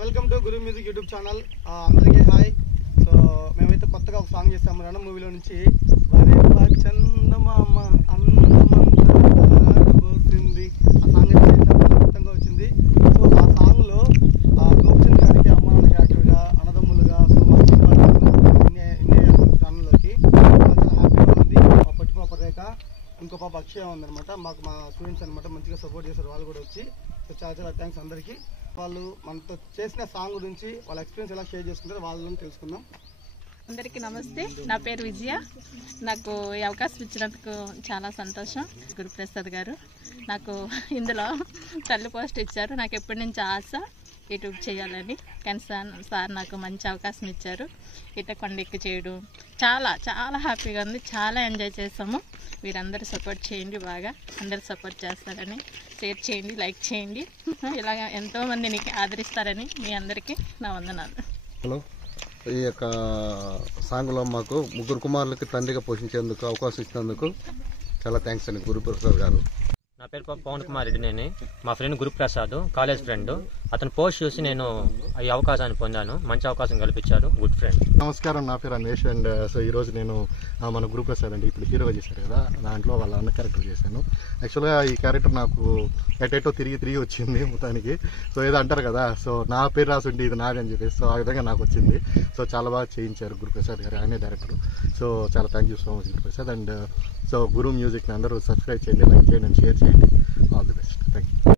Welcome to Guru music YouTube channel. అందరికీ hi. So మేమైతే కొత్తగా ఒక సాంగ్ చేస్తాము రణం మూవీలో నుంచి. చందమామ అందమంది ఆ సాంగ్ అయితే చాలా అద్భుతంగా వచ్చింది. సో ఆ సాంగ్లో గోపిచంద్ గారికి అమ్మ నాన్న క్యారెక్టర్గా అన్నదమ్ములుగా సో మా ఛానల్లోకి చాలా హ్యాపీగా ఉంది. మా పొట్టి పాప రేఖ, ఇంకో పాప అక్షయ ఉందనమాట. మాకు మా స్టూడెంట్స్ అనమాట మంచిగా సపోర్ట్ చేశారు వాళ్ళు కూడా వచ్చి. సో చాలా చాలా థ్యాంక్స్ అందరికీ. వాళ్ళు మనతో చేసిన సాంగ్ గురించి వాళ్ళ ఎక్స్పీరియన్స్ ఎలా షేర్ చేసుకుంటారో వాళ్ళని తెలుసుకుందాం. అందరికీ నమస్తే, నా పేరు విజయ. నాకు ఈ అవకాశం ఇచ్చినందుకు చాలా సంతోషం. గురుప్రసాద్ గారు నాకు ఇందులో తల్లి పోస్ట్ ఇచ్చారు. నాకు ఎప్పటి నుంచి ఆశ యూట్యూబ్ చేయాలని, కానీ సార్ నాకు మంచి అవకాశం ఇచ్చారు. ఇట కొండెక్కి చేయడం చాలా చాలా హ్యాపీగా ఉంది. చాలా ఎంజాయ్ చేసాము. మీరందరూ సపోర్ట్ చేయండి, బాగా అందరూ సపోర్ట్ చేస్తారని, షేర్ చేయండి, లైక్ చేయండి. ఇలాగ ఎంతోమందిని ఆదరిస్తారని మీ అందరికీ నా వందనాలు. హలో, ఈ యొక్క సాంగ్లో మాకు ముగ్గురు కుమారులకి తండ్రిగా పోషించేందుకు అవకాశం ఇచ్చినందుకు చాలా థ్యాంక్స్ అండి గురుప్రసాద్ గారు. నా పేరు పవన్ కుమార్ రెడ్డి. నేను మా ఫ్రెండ్ గురుప్రసాద్, కాలేజ్ ఫ్రెండ్. అతను పోస్ట్ చూసి నేను ఈ అవకాశాన్ని పొందాను. మంచి అవకాశం కల్పించారు, గుడ్ ఫ్రెండ్. నమస్కారం, నా పేరు అన్వేష్. అండ్ సో ఈరోజు నేను మన గురుప్రసాద్ అండి ఇప్పుడు హీరోగా చేశారు కదా, దాంట్లో వాళ్ళ అన్న క్యారెక్టర్ చేశాను. యాక్చువల్గా ఈ క్యారెక్టర్ నాకు ఎటో తిరిగి వచ్చింది మొత్తానికి. సో ఏదో అంటారు కదా, సో నా పేరు రాసి ఉండి ఇది నాదని చెప్పేసి, సో ఆ విధంగా నాకు వచ్చింది. సో చాలా బాగా చేయించారు గురుప్రసాద్ గారు, ఆయనే డైరెక్టర్. సో చాలా thank you so much Guruprasad. And so Guru మ్యూజిక్ని అందరూ సబ్స్క్రైబ్ చేయండి, లైక్ చేయండి అండ్ షేర్ చేయండి. All the best.